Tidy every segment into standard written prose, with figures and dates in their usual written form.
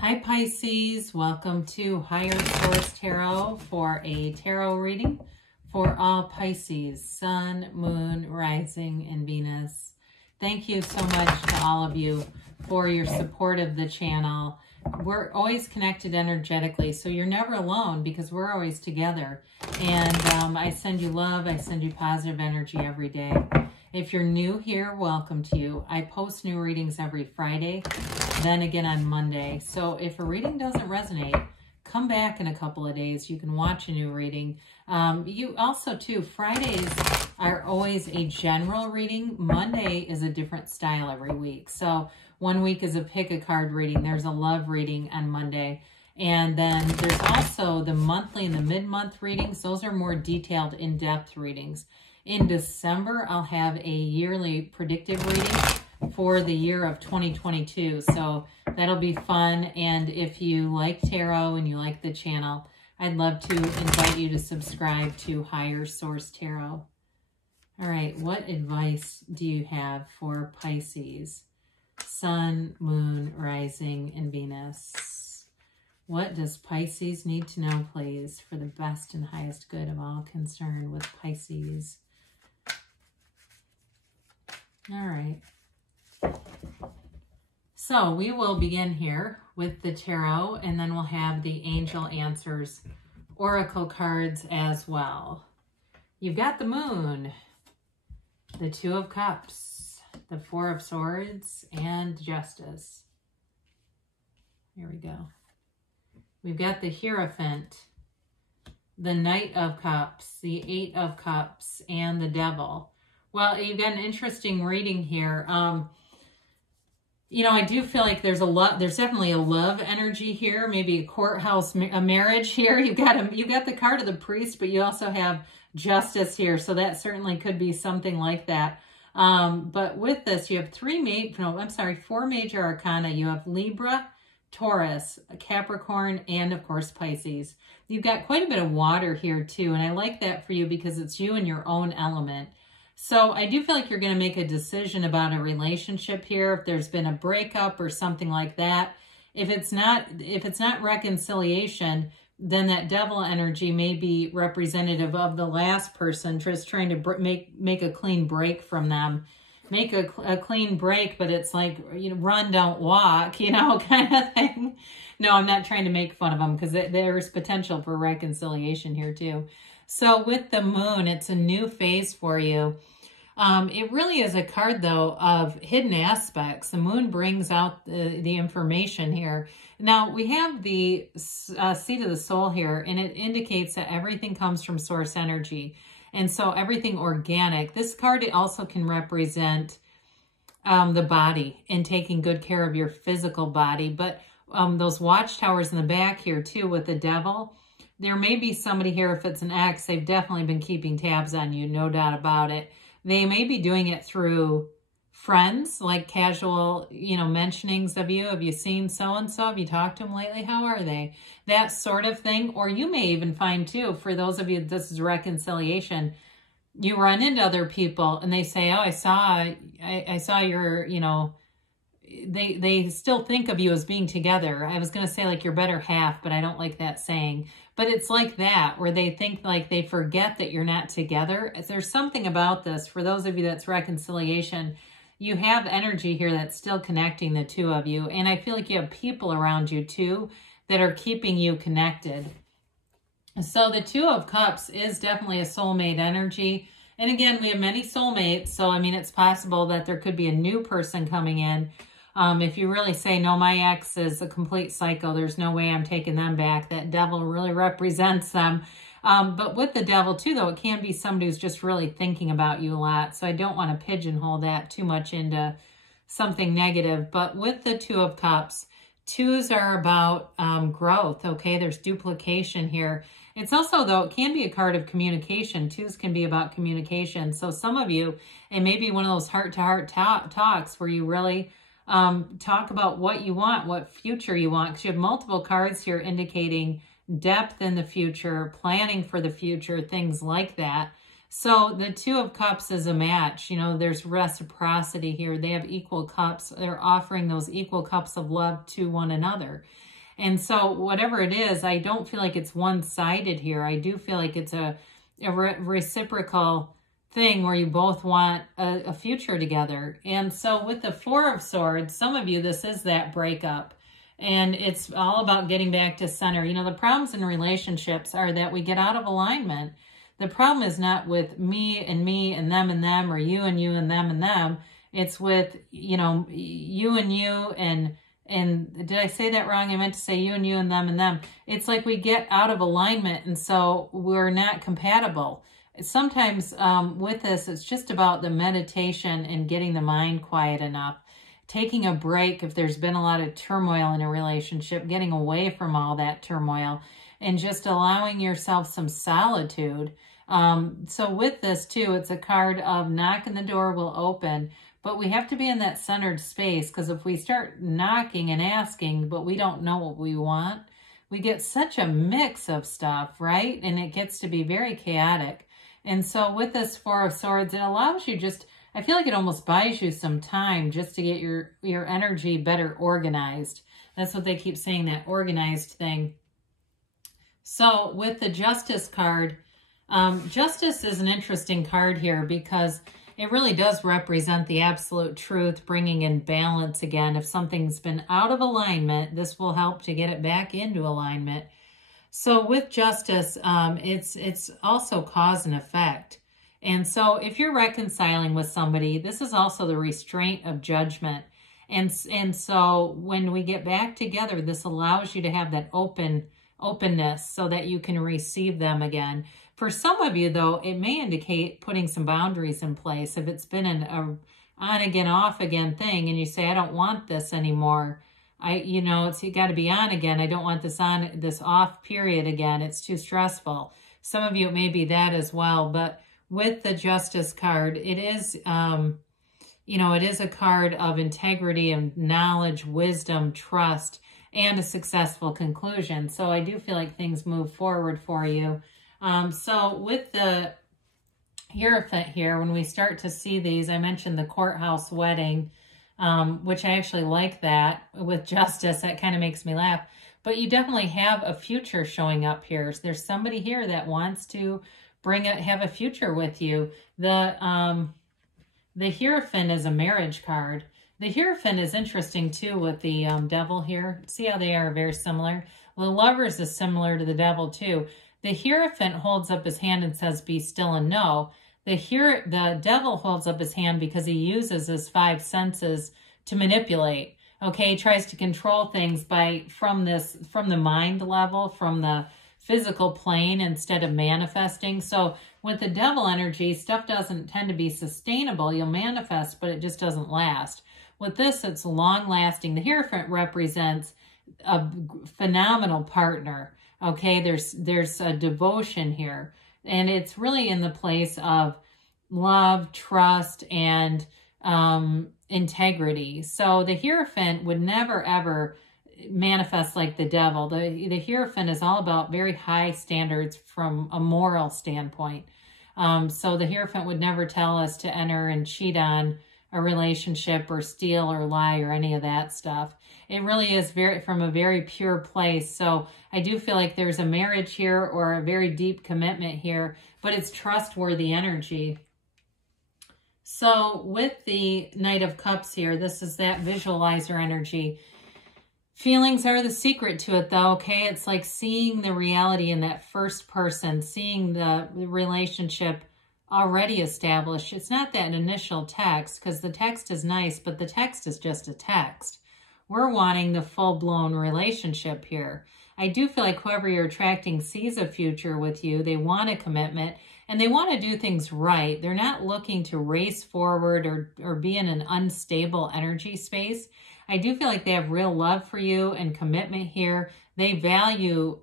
Hi Pisces, welcome to Higher Source Tarot for a tarot reading for all Pisces, Sun, Moon, Rising, and Venus. Thank you so much to all of you for your support of the channel. We're always connected energetically, so you're never alone because we're always together. And I send you love, I send you positive energy every day. If you're new here, welcome to you. I post new readings every Friday, then again on Monday. So if a reading doesn't resonate, come back in a couple of days. You can watch a new reading. You also, too, Fridays are always a general reading. Monday is a different style every week. So one week is a pick a card reading. There's a love reading on Monday. And then there's also the monthly and the mid-month readings. Those are more detailed, in-depth readings. In December, I'll have a yearly predictive reading for the year of 2022. So that'll be fun. And if you like tarot and you like the channel, I'd love to invite you to subscribe to Higher Source Tarot. All right, what advice do you have for Pisces? Sun, Moon, Rising, and Venus. What does Pisces need to know, please, for the best and highest good of all concerned with Pisces? All right. So we will begin here with the tarot, and then we'll have the angel answers oracle cards as well. You've got the Moon, the Two of Cups, the Four of Swords, and Justice. Here we go. We've got the Hierophant, the Knight of Cups, the Eight of Cups, and the Devil. Well, you've got an interesting reading here. You know, I do feel like there's definitely a love energy here, maybe a courthouse, a marriage here. You got the card of the Priest, but you also have Justice here, so that certainly could be something like that. But with this, you have four major arcana. You have Libra, Taurus, Capricorn, and of course Pisces. You've got quite a bit of water here too, and I like that for you because it's you and your own element. So I do feel like you're going to make a decision about a relationship here. If there's been a breakup or something like that, if it's not reconciliation, then that Devil energy may be representative of the last person, just trying to make a clean break from them. Make a clean break, but it's like, you know, run, don't walk, you know, kind of thing. No, I'm not trying to make fun of them because there's potential for reconciliation here too. So with the Moon, it's a new phase for you. It really is a card, though, of hidden aspects. The Moon brings out the information here. Now, we have the seat of the soul here, and it indicates that everything comes from source energy. And so everything organic. This card also can represent the body and taking good care of your physical body. But those watchtowers in the back here, too, with the Devil, there may be somebody here, if it's an ex, they've definitely been keeping tabs on you, no doubt about it. They may be doing it through friends, like casual, you know, mentionings of you. Have you seen so-and-so? Have you talked to them lately? How are they? That sort of thing. Or you may even find, too, for those of you, this is reconciliation, you run into other people and they say, oh, I saw your, you know, they still think of you as being together. I was going to say like your better half, but I don't like that saying. But it's like that, where they think like they forget that you're not together. There's something about this. For those of you that's reconciliation, you have energy here that's still connecting the two of you. And I feel like you have people around you too that are keeping you connected. So the Two of Cups is definitely a soulmate energy. And again, we have many soulmates. So, I mean, it's possible that there could be a new person coming in. If you really say, no, my ex is a complete psycho, there's no way I'm taking them back. That Devil really represents them. But with the Devil too, though, it can be somebody who's just really thinking about you a lot. So I don't want to pigeonhole that too much into something negative. But with the Two of Cups, twos are about growth, okay? There's duplication here. It's also, though, it can be a card of communication. Twos can be about communication. So some of you, it may be one of those heart-to-heart talks where you really talk about what you want, what future you want, because you have multiple cards here indicating depth in the future, planning for the future, things like that. So the Two of Cups is a match. You know, there's reciprocity here. They have equal cups. They're offering those equal cups of love to one another. And so whatever it is, I don't feel like it's one-sided here. I do feel like it's a reciprocal thing where you both want a future together. And so with the Four of Swords, some of you, this is that breakup. And it's all about getting back to center. You know, the problems in relationships are that we get out of alignment. The problem is not with me and them, or you and them and them. It's with, you know, you and did I say that wrong? I meant to say you and them and them. It's like we get out of alignment, and so we're not compatible. Sometimes with this, it's just about the meditation and getting the mind quiet enough. Taking a break if there's been a lot of turmoil in a relationship, getting away from all that turmoil, and just allowing yourself some solitude. So with this too, it's a card of knocking, the door will open, but we have to be in that centered space, because if we start knocking and asking, but we don't know what we want, we get such a mix of stuff, right? And it gets to be very chaotic. And so with this Four of Swords, it allows you just, I feel like it almost buys you some time just to get your energy better organized. That's what they keep saying, that organized thing. So with the Justice card, Justice is an interesting card here because it really does represent the absolute truth, bringing in balance again. If something's been out of alignment, this will help to get it back into alignment. So with Justice, it's also cause and effect. And so if you're reconciling with somebody, this is also the restraint of judgment. And so when we get back together, this allows you to have that openness so that you can receive them again. For some of you, though, it may indicate putting some boundaries in place. If it's been an on-again, off-again thing, and you say, I don't want this anymore. You got to be on again. I don't want this on, this off period again. It's too stressful. Some of you, it may be that as well. But with the Justice card, it is, it is a card of integrity and knowledge, wisdom, trust, and a successful conclusion. So I do feel like things move forward for you. So with the Hierophant here, when we start to see these, I mentioned the courthouse wedding, which I actually like that with Justice. That kind of makes me laugh. But you definitely have a future showing up here. So there's somebody here that wants to have a future with you. The Hierophant is a marriage card. The Hierophant is interesting too with the Devil here. See how they are very similar? Well, the Lovers is similar to the Devil too. The Hierophant holds up his hand and says, be still and know. The Devil holds up his hand because he uses his five senses to manipulate. Okay, he tries to control things from the mind level, from the physical plane, instead of manifesting. So with the Devil energy, stuff doesn't tend to be sustainable. You'll manifest, but it just doesn't last. With this, it's long lasting. The Hierophant represents a phenomenal partner. Okay, there's a devotion here, and it's really in the place of love, trust, and integrity. So the Hierophant would never ever manifest like the Devil. The Hierophant is all about very high standards from a moral standpoint. So the Hierophant would never tell us to enter and cheat on a relationship or steal or lie or any of that stuff. It really is from a very pure place. So I do feel like there's a marriage here or a very deep commitment here, but it's trustworthy energy. So with the Knight of Cups here, this is that visualizer energy. Feelings are the secret to it though, okay? It's like seeing the reality in that first person, seeing the relationship already established. It's not that initial text, because the text is nice, but the text is just a text. We're wanting the full-blown relationship here. I do feel like whoever you're attracting sees a future with you. They want a commitment, and they want to do things right. They're not looking to race forward or be in an unstable energy space. I do feel like they have real love for you and commitment here. They value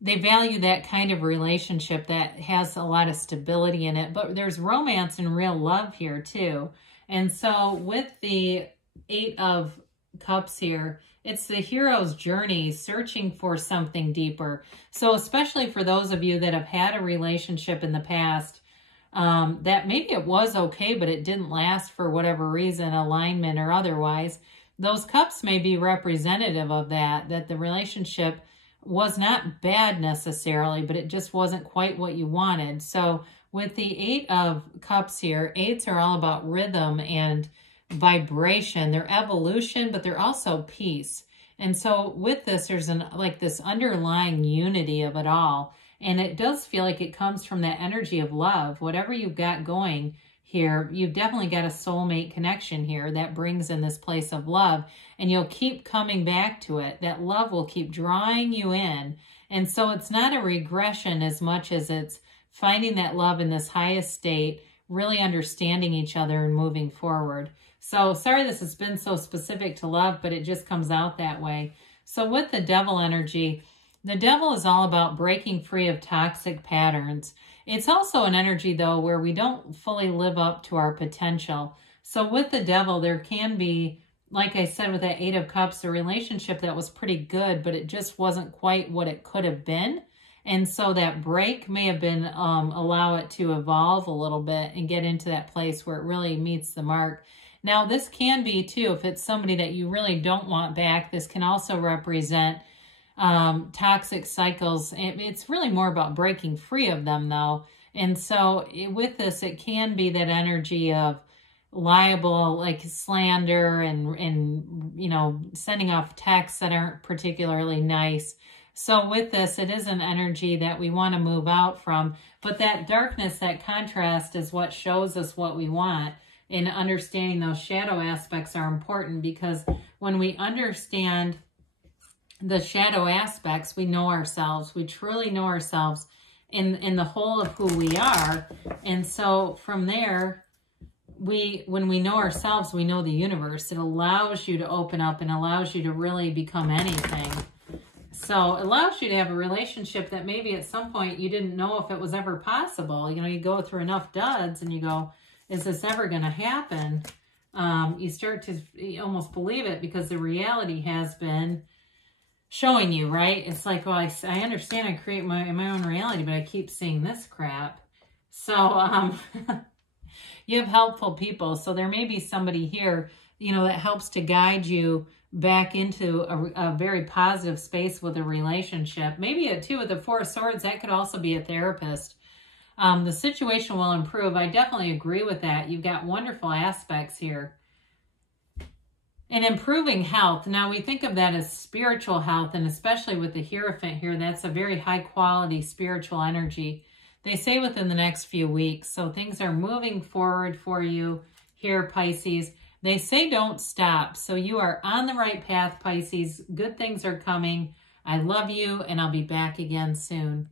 that kind of relationship that has a lot of stability in it, but there's romance and real love here too. And so with the Eight of Cups here, it's the hero's journey, searching for something deeper. So especially for those of you that have had a relationship in the past, that maybe it was okay, but it didn't last for whatever reason, alignment or otherwise, those cups may be representative of that the relationship was not bad necessarily, but it just wasn't quite what you wanted. So with the 8 of Cups here, 8s are all about rhythm and vibration. They're evolution, but they're also peace. And so with this, there's like this underlying unity of it all. And it does feel like it comes from that energy of love. Whatever you've got going here, you've definitely got a soulmate connection here that brings in this place of love. And you'll keep coming back to it. That love will keep drawing you in. And so it's not a regression as much as it's finding that love in this highest state, really understanding each other and moving forward. So sorry this has been so specific to love, but it just comes out that way. So with the Devil energy, the Devil is all about breaking free of toxic patterns. It's also an energy, though, where we don't fully live up to our potential. So with the Devil, there can be, like I said, with that 8 of Cups, a relationship that was pretty good, but it just wasn't quite what it could have been. And so that break may have been allow it to evolve a little bit and get into that place where it really meets the mark. Now, this can be, too, if it's somebody that you really don't want back, this can also represent toxic cycles. It's really more about breaking free of them, though. And so with this, it can be that energy of liable, like slander and you know, sending off texts that aren't particularly nice. So with this, it is an energy that we want to move out from. But that darkness, that contrast is what shows us what we want. And understanding those shadow aspects are important, because when we understand the shadow aspects, we know ourselves. We truly know ourselves in the whole of who we are. And so from there, when we know ourselves, we know the universe. It allows you to open up and allows you to really become anything. So it allows you to have a relationship that maybe at some point you didn't know if it was ever possible. You know, you go through enough duds and you go, is this ever going to happen? You start to almost believe it, because the reality has been showing you, right? It's like, well, I understand I create my own reality, but I keep seeing this crap. So you have helpful people. So there may be somebody here, you know, that helps to guide you back into a very positive space with a relationship. Maybe too with the 4 of Swords, that could also be a therapist. The situation will improve. I definitely agree with that. You've got wonderful aspects here. And improving health. Now, we think of that as spiritual health, and especially with the Hierophant here, that's a very high quality spiritual energy. They say within the next few weeks. So things are moving forward for you here, Pisces. They say don't stop. So you are on the right path, Pisces. Good things are coming. I love you, and I'll be back again soon.